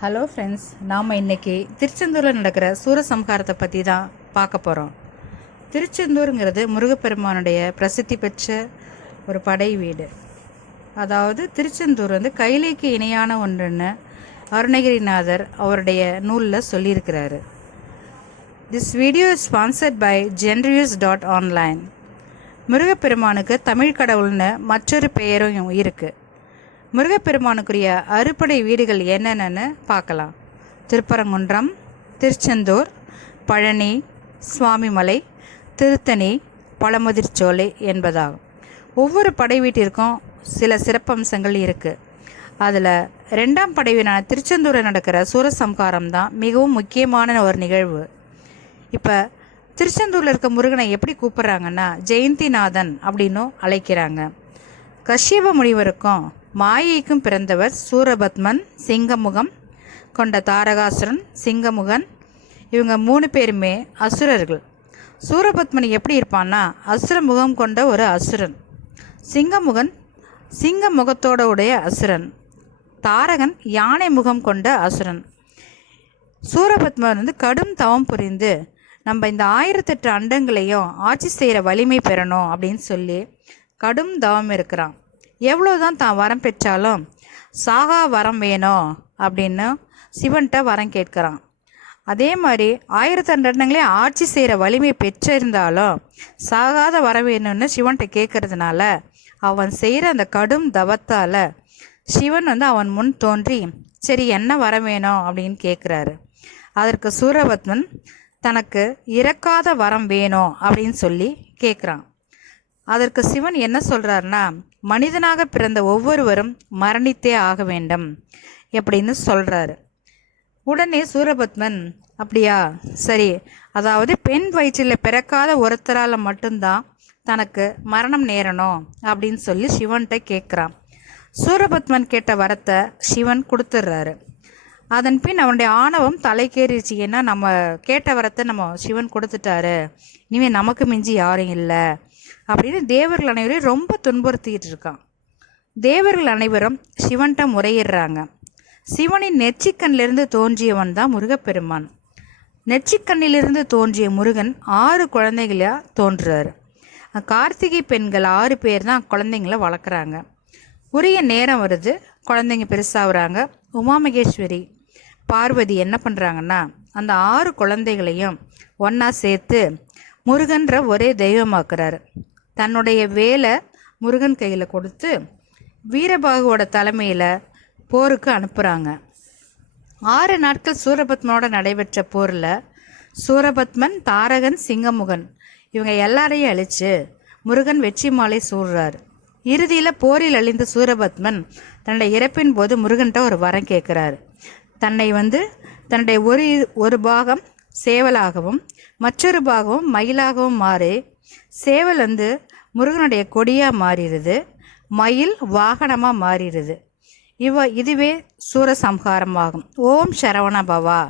Hello friends, நாம் இன்றைக்கி திருச்செந்தூரில் நடக்கிற சூரசம்ஹாரத்தை பற்றி தான் பார்க்க போகிறோம். திருச்செந்தூருங்கிறது முருகப்பெருமானுடைய பிரசித்தி பெற்ற ஒரு படை வீடு. அதாவது திருச்செந்தூர் கைலைக்கு இணையான ஒன்றுன்னு அருணகிரிநாதர் அவருடைய நூலில் சொல்லியிருக்கிறாரு. This video is sponsored by genreviews.online. முருகப்பெருமானுக்கு தமிழ் கடவுள்னு மற்றொரு பெயரும் இருக்குது. முருகப்பெருமானுக்குரிய அறுபடை வீடுகள் என்னென்னு பார்க்கலாம். திருப்பரங்குன்றம், திருச்செந்தூர், பழனி, சுவாமிமலை, திருத்தணி, பழமுதிர்ச்சோலை என்பதாகும். ஒவ்வொரு படை வீட்டிற்கும் சில சிறப்பம்சங்கள் இருக்குது. அதில் 2ஆம் படை வீடான திருச்செந்தூரில் நடக்கிற சூரசம்ஹாரம் தான் மிகவும் முக்கியமான ஒரு நிகழ்வு. இப்போ திருச்செந்தூரில் இருக்க முருகனை எப்படி கூப்பிட்றாங்கன்னா ஜெயந்திநாதன் அப்படின்னும் அழைக்கிறாங்க. கஷ்யப முனிவருக்கும் மாயைக்கும் பிறந்தவர் சூரபத்மன், சிங்கமுகம் கொண்ட தாரகாசுரன், சிங்கமுகன். இவங்க 3 பேருமே அசுரர்கள். சூரபத்மன் எப்படி இருப்பான்னா அசுர முகம் கொண்ட ஒரு அசுரன். சிங்கமுகன் சிங்க முகத்தோட உடைய அசுரன். தாரகன் யானை முகம் கொண்ட அசுரன். சூரபத்மன் கடும் தவம் புரிந்து நம்ம இந்த 1008 அண்டங்களையும் ஆட்சி செய்கிற வலிமை பெறணும் அப்படின்னு சொல்லி கடும் தவம் இருக்கிறான். எவ்வளோதான் தான் வரம் பெற்றாலும் சாகா வரம் வேணும் அப்படின்னு சிவன்கிட்ட வரம் கேட்குறான். அதே மாதிரி 1008 அண்டங்களையும் ஆட்சி செய்கிற வலிமை பெற்றிருந்தாலும் சாகாத வரம் வேணும்னு சிவன்கிட்ட கேட்கறதுனால அவன் செய்கிற அந்த கடும் தவத்தால் சிவன் அவன் முன் தோன்றி சரி என்ன வரம் வேணும் அப்படின்னு கேட்குறாரு. அதற்கு சூரபத்மன் தனக்கு இறக்காத வரம் வேணும் அப்படின்னு சொல்லி கேட்குறான். அதற்கு சிவன் என்ன சொல்கிறாருன்னா மனிதனாக பிறந்த ஒவ்வொருவரும் மரணித்தே ஆக வேண்டும் எப்படின்னு சொல்கிறாரு. உடனே சூரபத்மன் அப்படியா சரி, அதாவது பெண் வயிற்றில் பிறக்காத ஒருத்தரால் மட்டும்தான் தனக்கு மரணம் நேரணும் அப்படின்னு சொல்லி சிவன்கிட்ட கேட்குறான். சூரபத்மன் கேட்ட வரத்தை சிவன் கொடுத்துட்றாரு. அதன் பின் அவனுடைய ஆணவம் தலைக்கேறிச்சு. ஏன்னா நம்ம கேட்ட வரத்தை நம்ம சிவன் கொடுத்துட்டாரு, இனிமேல் நமக்கு மிஞ்சி யாரும் இல்லை அப்படின்னு தேவர்கள் அனைவரும் ரொம்ப துன்புறுத்திக்கிட்டு இருக்கான். தேவர்கள் அனைவரும் சிவன்கிட்ட முறையிடுறாங்க. சிவனின் நெற்றிக்கண்ணிலிருந்து தோன்றியவன் தான் முருகப்பெருமான். நெற்றிக்கண்ணிலிருந்து தோன்றிய முருகன் 6 குழந்தைகளாக தோன்றுறாரு. கார்த்திகை பெண்கள் 6 பேர் தான் குழந்தைங்களை வளர்க்குறாங்க. உரிய நேரம் வருது, குழந்தைங்க பெருசாகிறாங்க. உமாமகேஸ்வரி பார்வதி என்ன பண்ணுறாங்கன்னா அந்த 6 குழந்தைகளையும் ஒன்றா சேர்த்து முருகன்ற ஒரே தெய்வமாக்குறாரு. தன்னுடைய வேலை முருகன் கையில் கொடுத்து வீரபாகுவோட தலைமையில் போருக்கு அனுப்புகிறாங்க. 6 நாட்கள் சூரபத்மனோட நடைபெற்ற போரில் சூரபத்மன், தாரகன், சிங்கமுகன் இவங்க எல்லாரையும் அழித்து முருகன் வெற்றி மாலை சூடுறார். இறுதியில் போரில் அழிந்த சூரபத்மன் தன்னுடைய இறப்பின் போது முருகன்கிட்ட ஒரு வரம் கேட்குறாரு. தன்னை தன்னுடைய ஒரு பாகம் சேவலாகவும் மற்றொரு பாகம் மயிலாகவும் மாறி சேவல் முருகனுடைய கொடியாக மாறிடுது, மயில் வாகனமாக மாறிடுது. இதுவே சூரசம்ஹாரமாகும். ஓம் சரவண பவா.